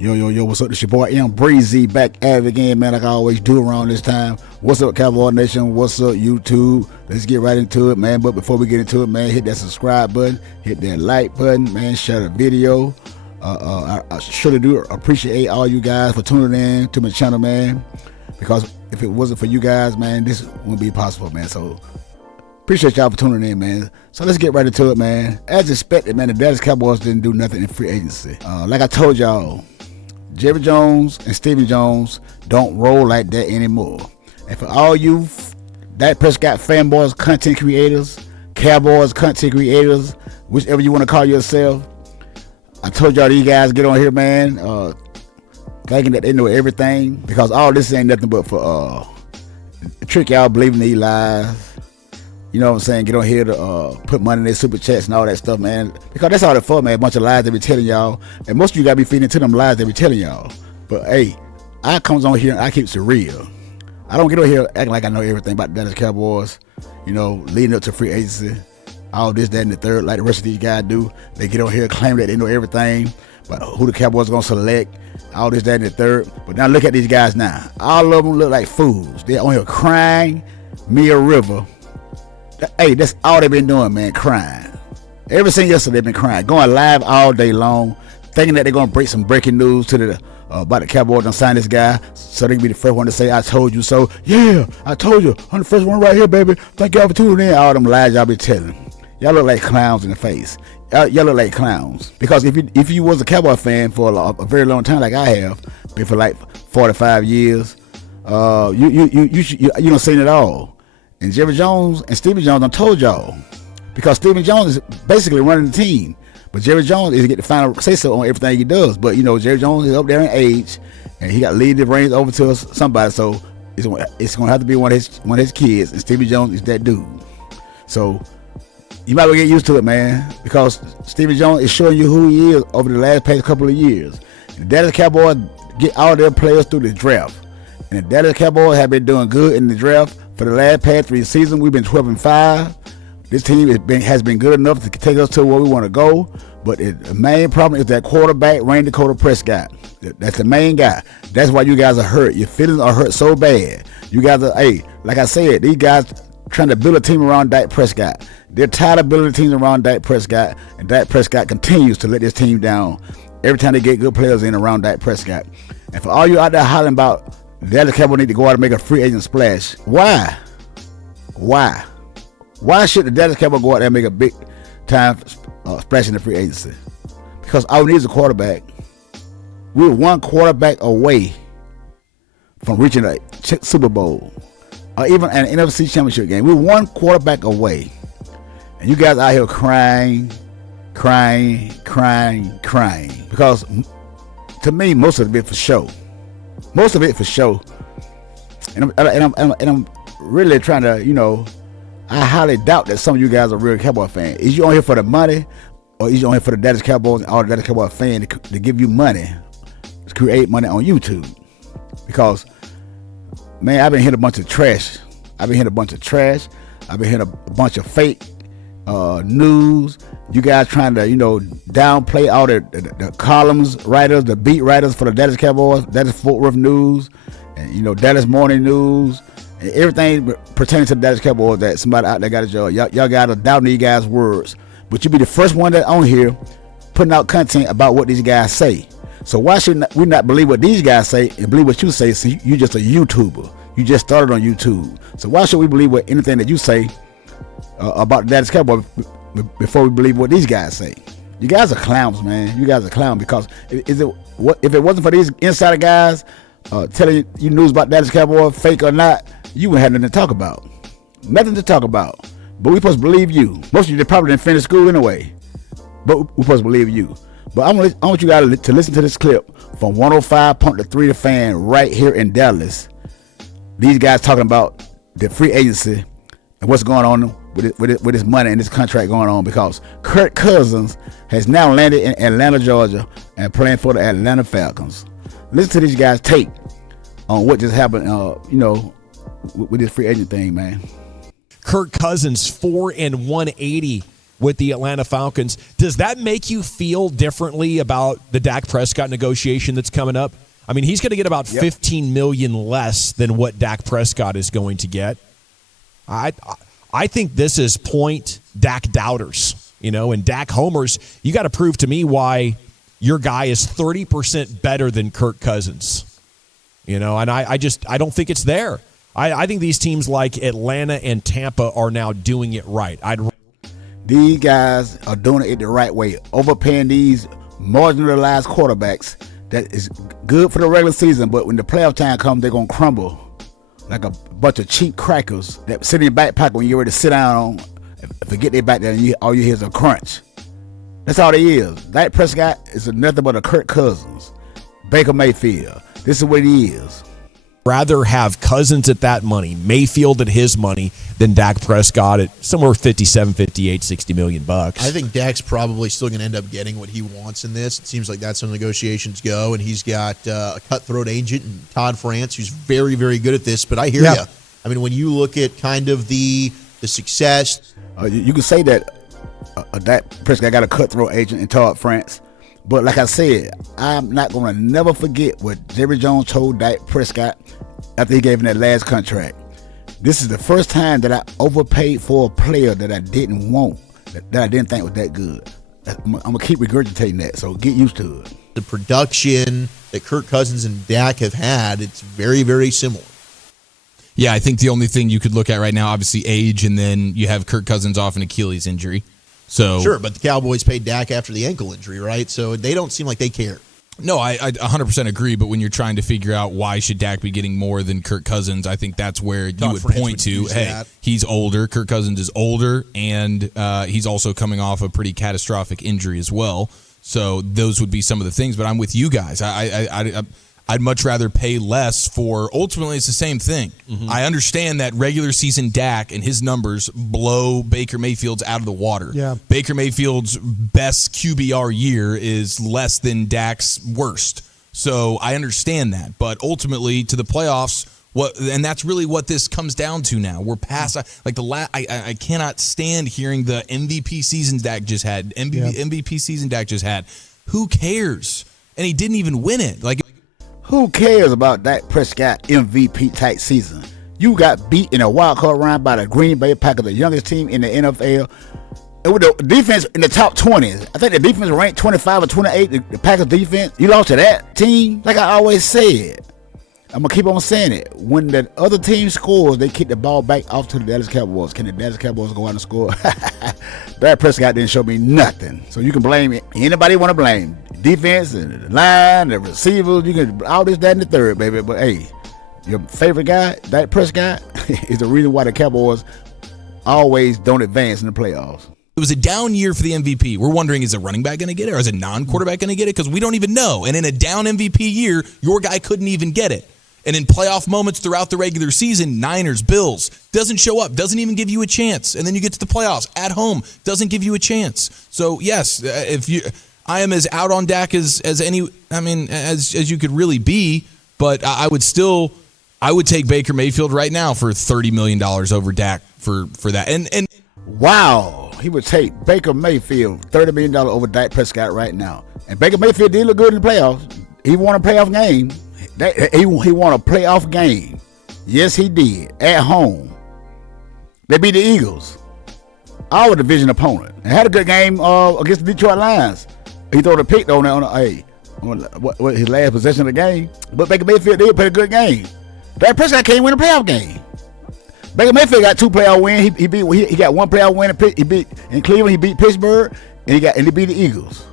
Yo, what's up? This your boy M Breezy back at it again, man, like I always do around this time. What's up, Cowboy Nation? What's up, YouTube? Let's get right into it, man. But before we get into it, man, hit that subscribe button, hit that like button, man, share the video. I surely do appreciate all you guys for tuning in to my channel, man, because if it wasn't for you guys, man, this wouldn't be possible, man. So appreciate y'all for tuning in, man. So let's get right into it, man. As expected, man, the Dallas Cowboys didn't do nothing in free agency. Like I told y'all, Jerry Jones and Stephen Jones don't roll like that anymore. And for all you Dak Prescott fanboys, content creators, Cowboys content creators, whichever you want to call yourself, I told y'all these guys get on here, man, thinking that they know everything, because all this ain't nothing but for trick y'all believing these lies. You know what I'm saying? Get on here to put money in their super chats and all that stuff, man. Because that's all it for, man. A bunch of lies they be telling y'all. And most of you got to be feeding into them lies they be telling y'all. But, hey, I comes on here and I keeps it real. I don't get on here acting like I know everything about the Dallas Cowboys, you know, leading up to free agency. All this, that, and the third, like the rest of these guys do. They get on here claiming that they know everything, but who the Cowboys are going to select, all this, that, and the third. But now look at these guys now. All of them look like fools. They're on here crying me a river. Hey, that's all they've been doing, man, crying. Ever since yesterday, they've been crying, going live all day long, thinking that they're going to break some breaking news to the about the Cowboys and sign this guy, so they can be the first one to say, I told you so. Yeah, I told you. I'm the first one right here, baby. Thank y'all for tuning in. All them lies y'all be telling. Y'all look like clowns in the face. Y'all look like clowns. Because if you was a Cowboy fan for a very long time, like I have, been for like 45 years, you don't seen it all. And Jerry Jones and Stephen Jones, I told y'all, because Stephen Jones is basically running the team, but Jerry Jones is get the final say so on everything he does. But you know, Jerry Jones is up there in age, and he got to lead the reins over to somebody. So it's gonna have to be one of his kids, and Stephen Jones is that dude. So you might well get used to it, man, because Stephen Jones is showing you who he is over the past couple of years. And the Dallas Cowboys get all their players through the draft, and the Dallas Cowboys have been doing good in the draft. For the past 3 seasons, we've been 12-5. This team has been good enough to take us to where we want to go. But the main problem is that quarterback, Randy Prescott. That's the main guy. That's why you guys are hurt. Your feelings are hurt so bad. You guys are, hey, like I said, these guys trying to build a team around Dak Prescott. They're tired of building teams around Dak Prescott, and Dak Prescott continues to let this team down every time they get good players in around Dak Prescott. And for all you out there hollering about the Dallas Cowboys need to go out and make a free agent splash. Why? Why should the Dallas Cowboys go out there and make a big time splash in the free agency? Because all we need is a quarterback. We're one quarterback away from reaching a Super Bowl or even an NFC Championship game. We're one quarterback away. And you guys out here crying. Because to me, most of it for show. Most of it for show, and I'm really trying to, you know, I highly doubt that some of you guys are real Cowboy fans. Is you on here for the money, or is you on here for the Dallas Cowboys and all the Dallas Cowboy fans to give you money, to create money on YouTube? Because, man, I've been hearing a bunch of trash. I've been hearing a bunch of fake news. You guys trying to, you know, downplay all the columns writers, the beat writers for the Dallas Cowboys, Dallas Fort Worth News, and, you know, Dallas Morning News, and everything pertaining to the Dallas Cowboys that somebody out there got a job. Y'all got to doubt these guys' words. But you be the first one that on here putting out content about what these guys say. So why should we not believe what these guys say and believe what you say? So you just a YouTuber. You just started on YouTube. So why should we believe what anything that you say about the Dallas Cowboys before we believe what these guys say? You guys are clowns, man. You guys are clowns, because if it wasn't for these insider guys telling you news about Dallas Cowboys, fake or not, you wouldn't have nothing to talk about. Nothing to talk about. But we supposed to believe you. Most of you probably didn't finish school anyway. But we supposed to believe you. But I want you guys to listen to this clip from 105.3 The Fan right here in Dallas. These guys talking about the free agency and what's going on with his money and this contract going on, because Kirk Cousins has now landed in Atlanta, Georgia, and playing for the Atlanta Falcons. Listen to these guys' take on what just happened, you know, with this free agent thing, man. Kirk Cousins 4 and 180 with the Atlanta Falcons. Does that make you feel differently about the Dak Prescott negotiation that's coming up? I mean, he's going to get about $15 million less than what Dak Prescott is going to get. I think this is point Dak doubters, and Dak homers. You got to prove to me why your guy is 30% better than Kirk Cousins. And I don't think it's there. I think these teams like Atlanta and Tampa are now doing it right. These guys are doing it the right way, overpaying these marginalized quarterbacks. That is good for the regular season, but when the playoff time comes, they're going to crumble like a bunch of cheap crackers that sit in your back pocket when you're ready to sit down on. Forget their back there, and all you hear is a crunch. That's all it is. Dak Prescott is nothing but a Kirk Cousins, Baker Mayfield. This is what he is. Rather have Cousins at that money, Mayfield at his money, than Dak Prescott at somewhere 57, 58, 60 million bucks. I think Dak's probably still going to end up getting what he wants in this. It seems like that's how negotiations go, and he's got a cutthroat agent in Todd France who's very, very good at this. But I hear you. I mean, when you look at kind of the success, you can say that Dak Prescott got a cutthroat agent in Todd France. But like I said, I'm not going to never forget what Jerry Jones told Dak Prescott after he gave him that last contract. This is the first time that I overpaid for a player that I didn't want, that I didn't think was that good. I'm going to keep regurgitating that, so get used to it. The production that Kirk Cousins and Dak have had, it's very, very similar. Yeah, I think the only thing you could look at right now, obviously age, and then you have Kirk Cousins off an Achilles injury. So sure, but the Cowboys paid Dak after the ankle injury, right? So they don't seem like they care. No, I 100% agree, but when you're trying to figure out why should Dak be getting more than Kirk Cousins, I think that's where you would point to, hey, he's older, Kirk Cousins is older, and he's also coming off a pretty catastrophic injury as well. So those would be some of the things, but I'm with you guys. I'd much rather pay less for, ultimately, it's the same thing. Mm-hmm. I understand that regular season Dak and his numbers blow Baker Mayfield's out of the water. Yeah. Baker Mayfield's best QBR year is less than Dak's worst. So I understand that. But ultimately, to the playoffs, and that's really what this comes down to now. We're past, I cannot stand hearing the MVP season Dak just had. MVP season Dak just had. Who cares? And he didn't even win it. Who cares about Dak Prescott MVP type season? You got beat in a wild card round by the Green Bay Packers, the youngest team in the NFL. And with the defense in the top 20, I think the defense ranked 25 or 28. The Packers defense, you lost to that team. Like I always said, I'm gonna keep on saying it. When the other team scores, they kick the ball back off to the Dallas Cowboys. Can the Dallas Cowboys go out and score? Dak Prescott didn't show me nothing. So you can blame anybody you want to blame. Defense and the line, the receivers, you can all this, that, and the third, baby. But hey, your favorite guy, Dak Prescott, is the reason why the Cowboys always don't advance in the playoffs. It was a down year for the MVP. We're wondering, is a running back going to get it, or is a non-quarterback going to get it? Because we don't even know. And in a down MVP year, your guy couldn't even get it. And in playoff moments throughout the regular season, Niners, Bills, doesn't show up, doesn't even give you a chance. And then you get to the playoffs at home, doesn't give you a chance. So yes, I am as out on Dak as you could really be. But I would take Baker Mayfield right now for $30 million over Dak for that. And wow, he would take Baker Mayfield $30 million over Dak Prescott right now. And Baker Mayfield did look good in the playoffs. He won a playoff game. He won a playoff game. Yes, he did. At home. They beat the Eagles. Our division opponent. And had a good game against the Detroit Lions. He threw the pick on his last possession of the game. But Baker Mayfield did play a good game. Dak Prescott can't win a playoff game. Baker Mayfield got 2 playoff wins. He got 1 playoff win in Cleveland. He beat Pittsburgh, and he beat the Eagles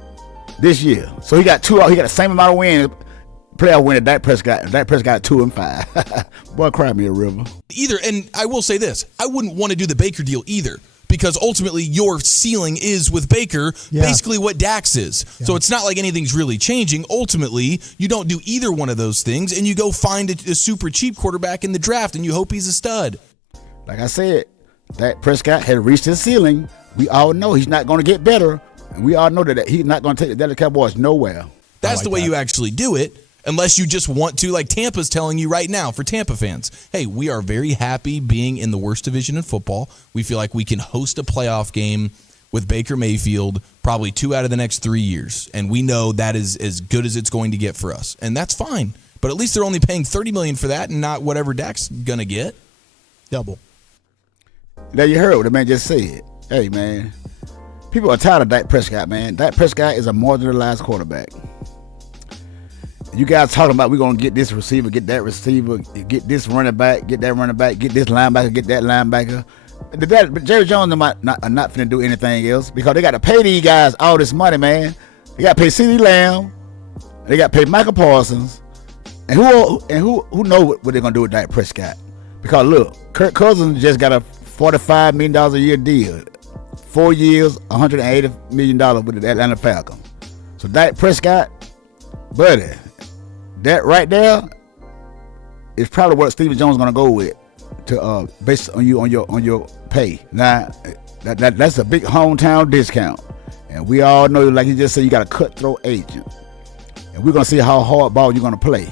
this year. So he got the same amount of wins. Playoff winner Dak Prescott, and Dak Prescott 2-5. Boy, cry me a river. Either, and I will say this, I wouldn't want to do the Baker deal either, because ultimately your ceiling is with Baker, basically what Dak's is. Yeah. So it's not like anything's really changing. Ultimately, you don't do either one of those things, and you go find a super cheap quarterback in the draft, and you hope he's a stud. Like I said, Dak Prescott had reached his ceiling. We all know he's not going to get better, and we all know that he's not going to take the Dallas Cowboys nowhere. That's the way you actually do it. Unless you just want to, like Tampa's telling you right now, for Tampa fans, hey, we are very happy being in the worst division in football. We feel like we can host a playoff game with Baker Mayfield probably 2 out of the next 3 years, and we know that is as good as it's going to get for us, and that's fine. But at least they're only paying $30 million for that, and not whatever Dak's gonna get. Double. Now you heard what the man just said. Hey man, people are tired of Dak Prescott, man. Dak Prescott is a marginalized quarterback. You guys talking about we're gonna get this receiver, get that receiver, get this running back, get that running back, get this linebacker, get that linebacker. But Jerry Jones are not finna do anything else because they got to pay these guys all this money, man. They got to pay CeeDee Lamb, they got to pay Michael Parsons, and who know what they're gonna do with Dak Prescott? Because look, Kirk Cousins just got a $45 million a year deal, 4 years, $180 million with the Atlanta Falcons. So Dak Prescott, buddy, that right there is probably what Stephen Jones is gonna go with to based on your pay. Now that's a big hometown discount, and we all know, like you just said, you got a cutthroat agent, and we're gonna see how hard ball you're gonna play.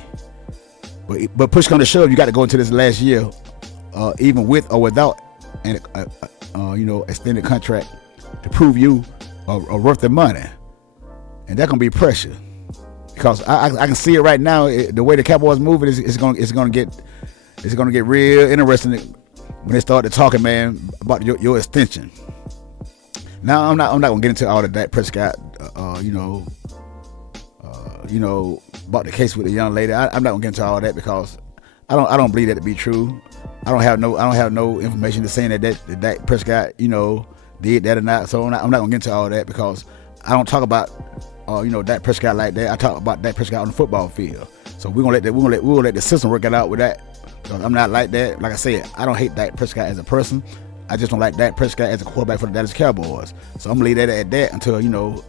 But push come to shove, you got to go into this last year, even with or without an extended contract to prove you are worth the money, and that's gonna be pressure. Because I can see it right now. The way the Cowboys moving is gonna get real interesting when they start to talking, man, about your extension. Now I'm not gonna get into all the Dak Prescott, about the case with the young lady. I'm not gonna get into all that because I don't believe that to be true. I don't have no information to saying that Dak Prescott did that or not. So I'm not gonna get into all that because I don't talk about Dak Prescott like that. I talk about Dak Prescott on the football field. So we're gonna let the system work it out with that. Because I'm not like that. Like I said, I don't hate Dak Prescott as a person. I just don't like Dak Prescott as a quarterback for the Dallas Cowboys. So I'm gonna leave that at that until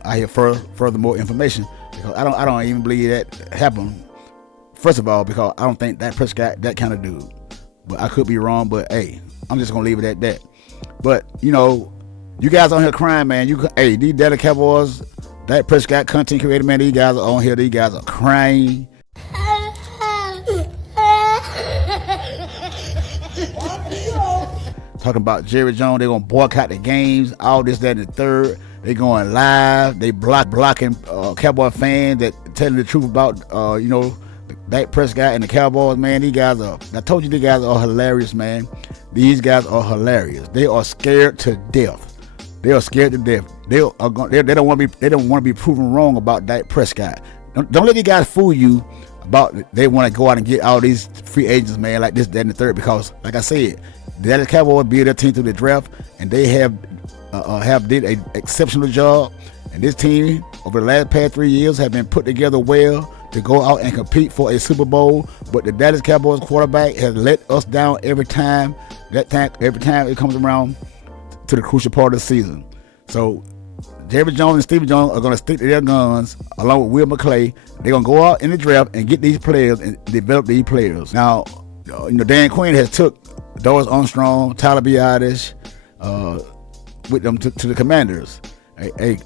I hear further more information. Because I don't even believe that happened. First of all, because I don't think Dak Prescott that kind of dude. But I could be wrong. But hey, I'm just gonna leave it at that. But you guys on here crying, man. These Dallas Cowboys, Dak Prescott content creator, man. These guys are on here. These guys are crying. Talking about Jerry Jones, they're gonna boycott the games, all this, that, and the third. They going live. They blocking Cowboy fans that telling the truth about Dak Prescott and the Cowboys. Man, these guys are. I told you, these guys are hilarious, man. These guys are hilarious. They are scared to death. They are scared to death. They don't want to be proven wrong about Dak Prescott. Don't let these guys fool you about they want to go out and get all these free agents, man, like this, that, and the third. Because, like I said, the Dallas Cowboys built their team through the draft, and they have did an exceptional job. And this team, over the past 3 years, have been put together well to go out and compete for a Super Bowl. But the Dallas Cowboys quarterback has let us down every time it comes around to the crucial part of the season. So Jerry Jones and Stephen Jones are going to stick to their guns along with Will McClay. They're going to go out in the draft and get these players and develop these players. Now, Dan Quinn has took Doris Armstrong, Tyler Biadasz with them to the Commanders. Hey,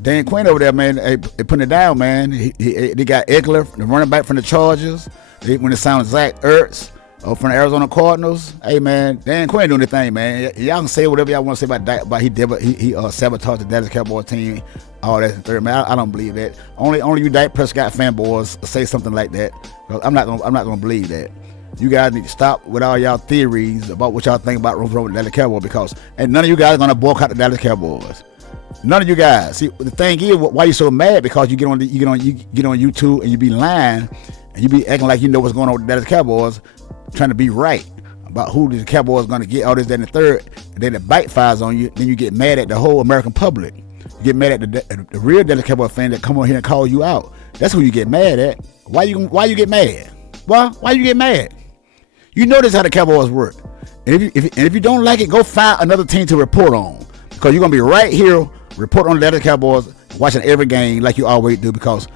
Dan Quinn over there, man, they putting it down, man. They got Eckler, the running back from the Chargers. When it sounds Zach Ertz from the Arizona Cardinals. Hey, man, Dan Quinn doing the thing, man. Y'all can say whatever y'all want to say about that, but he sabotaged the Dallas Cowboys team, all that and third, man. I don't believe that. Only you Dak Prescott fanboys say something like that. I'm not gonna believe that. You guys need to stop with all y'all theories about what y'all think about the Dallas Cowboys, because and none of you guys are gonna boycott the Dallas Cowboys. None of you guys. See, the thing is, why you so mad? Because you get on YouTube and you be lying and you be acting like you know what's going on with the Dallas Cowboys, trying to be right about who the Cowboys going to get, all this, that, and the third. And then it backfires on you. Then you get mad at the whole American public. You get mad at the real Dallas Cowboys fan that come on here and call you out. That's who you get mad at. Why you get mad? Why you get mad? You know this how the Cowboys work. And if you don't like it, go find another team to report on, because you're gonna be right here report on the Dallas Cowboys, watching every game like you always do. Because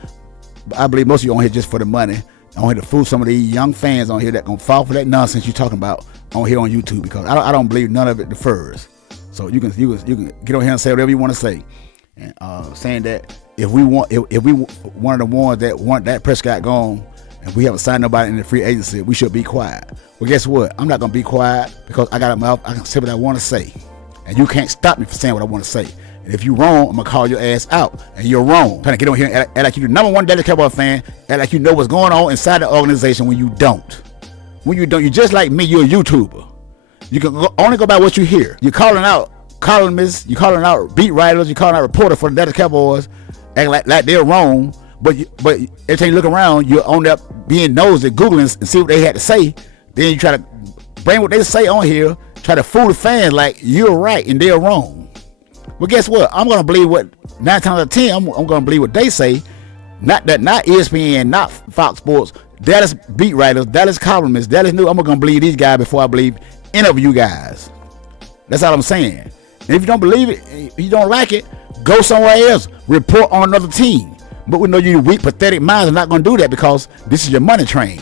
I believe most of you on here just for the money, on here to fool some of these young fans on here that gonna fall for that nonsense you talking about on here on YouTube. Because I don't believe none of it defers. So you can get on here and say whatever you want to say, and saying that if we one of the ones that want that Prescott gone, and we haven't signed nobody in the free agency, we should be quiet. Well, guess what? I'm not gonna be quiet, because I got a mouth. I can say what I want to say, and you can't stop me from saying what I want to say. And if you're wrong, I'm going to call your ass out. And you're wrong. Trying to get on here and act like you're the number one Dallas Cowboys fan, act like you know what's going on inside the organization when you don't. When you don't, you're just like me, you're a YouTuber. You can only go by what you hear. You're calling out columnists, you're calling out beat writers, you're calling out reporters for the Dallas Cowboys, acting like they're wrong. But every time you look around, you're on there being nosy, Googling and see what they had to say. Then you try to bring what they say on here, try to fool the fans like you're right and they're wrong. But guess what? I'm going to believe what 9 times out of 10, I'm going to believe what they say. Not ESPN, not Fox Sports, Dallas beat writers, Dallas columnists, Dallas News. I'm going to believe these guys before I believe any of you guys. That's all I'm saying. And if you don't believe it, if you don't like it, go somewhere else. Report on another team. But we know you weak, pathetic minds are not going to do that because this is your money train.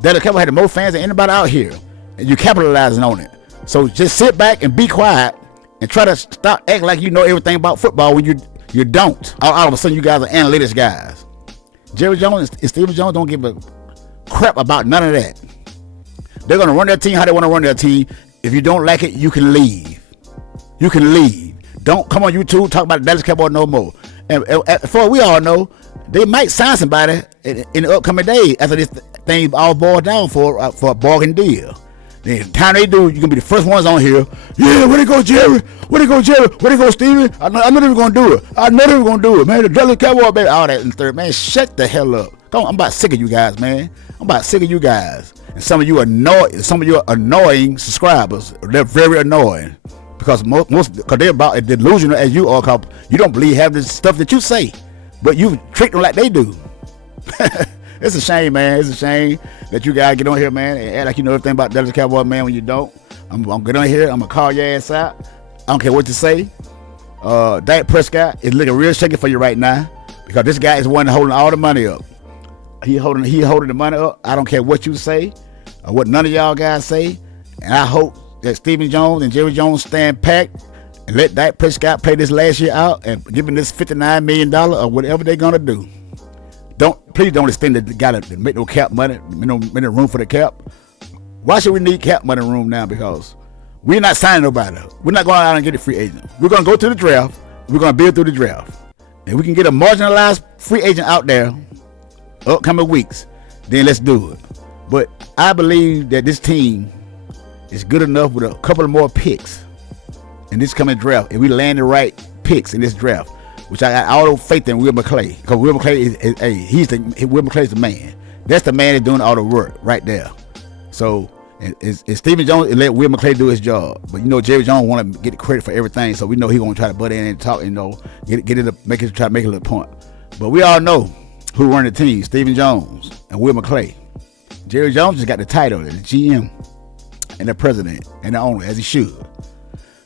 Dallas Cowboys had the most fans than anybody out here, and you're capitalizing on it. So just sit back and be quiet and try to stop acting like you know everything about football when you don't. All of a sudden, you guys are analytics guys. Jerry Jones and Stephen Jones don't give a crap about none of that. They're going to run their team how they want to run their team. If you don't like it, you can leave. You can leave. Don't come on YouTube talk about the Dallas Cowboys no more. And for we all know, they might sign somebody in the upcoming days after this thing all boiled down for a bargain deal. Then the time they do, you're going to be the first ones on here. Yeah, where they go, Jerry? Where they go, Jerry? Where they go, Steven? I know they were going to do it. I know they were going to do it, man. The Dallas Cowboys, baby. All that in the third. Man, shut the hell up. Come on, I'm about sick of you guys, man. I'm about sick of you guys. And some of you annoying subscribers. They're very annoying. Because because they're about as delusional as you are, because you don't believe half the stuff that you say, but you treat them like they do. It's a shame, man. It's a shame that you guys get on here, man, and act like you know everything about Dallas Cowboys, man, when you don't. I'm gonna get on here. I'm gonna call your ass out. I don't care what you say. Dak Prescott is looking real shaky for you right now because this guy is the one holding all the money up. He holding the money up. I don't care what you say or what none of y'all guys say, and I hope that Stephen Jones and Jerry Jones stand packed and let Dak Prescott play this last year out and give him this $59 million or whatever they're gonna do. Please don't extend the guy to make no cap money, no room for the cap. Why should we need cap money room now? Because we're not signing nobody. We're not going out and get a free agent. We're gonna go to the draft. We're gonna build through the draft, and we can get a marginalized free agent out there upcoming weeks. Then let's do it. But I believe that this team is good enough with a couple of more picks in this coming draft, and we land the right picks in this draft, which I got all the faith in Will McClay, because Will McClay Will McClay's the man. That's the man that's doing all the work right there. So it's Stephen Jones and let Will McClay do his job, but you know Jerry Jones want to get the credit for everything, so we know he's gonna try to butt in and talk, try to make it a little point. But we all know who run the team: Stephen Jones and Will McClay. Jerry Jones just got the title, the GM and the president and the owner, as he should.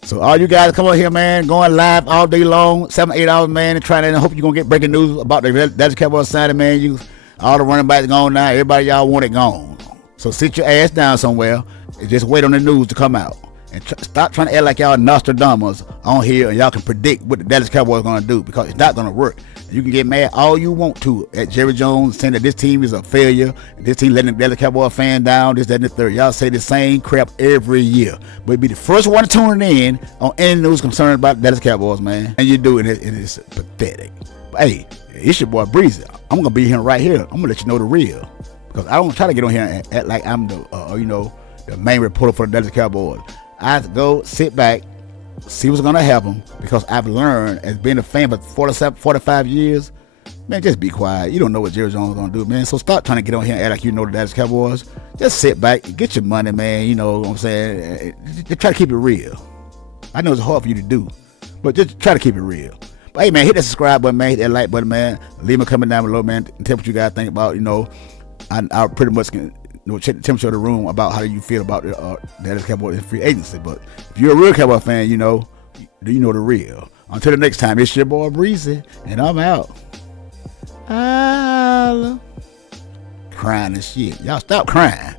So all you guys come on here, man, going live all day long, 7-8 hours, man, and trying to, and hope you're gonna get breaking news about the Dallas Cowboys signing, man. All the running backs gone now. Everybody y'all want it gone. So sit your ass down somewhere and just wait on the news to come out. And stop trying to act like y'all Nostradamus on here and y'all can predict what the Dallas Cowboys are gonna do, because it's not gonna work. You can get mad all you want to at Jerry Jones saying that this team is a failure, and this team letting the Dallas Cowboys fan down, this, that, and the third. Y'all say the same crap every year, but be the first one tuning in on any news concerned about the Dallas Cowboys, man. And you do it, and it's pathetic. But hey, it's your boy Breezy. I'm gonna be here right here. I'm gonna let you know the real, because I don't try to get on here and act like I'm the main reporter for the Dallas Cowboys. I have to go sit back, see what's gonna happen, because I've learned as being a fan for 45 years, man, just be quiet. You don't know what Jerry Jones is gonna do, man. So stop trying to get on here and act like you know the Dallas Cowboys. Just sit back and get your money, man. You know what I'm saying? Just try to keep it real. I know it's hard for you to do, but just try to keep it real. But hey, man, hit that subscribe button, man. Hit that like button, man. Leave me a comment down below, man, and tell what you guys think about, I pretty much can check the temperature of the room about how you feel about the Dallas Cowboys free agency. But if you're a real Cowboy fan, you know the real. Until the next time, it's your boy Breezy, and I'm out. Crying and shit. Y'all stop crying.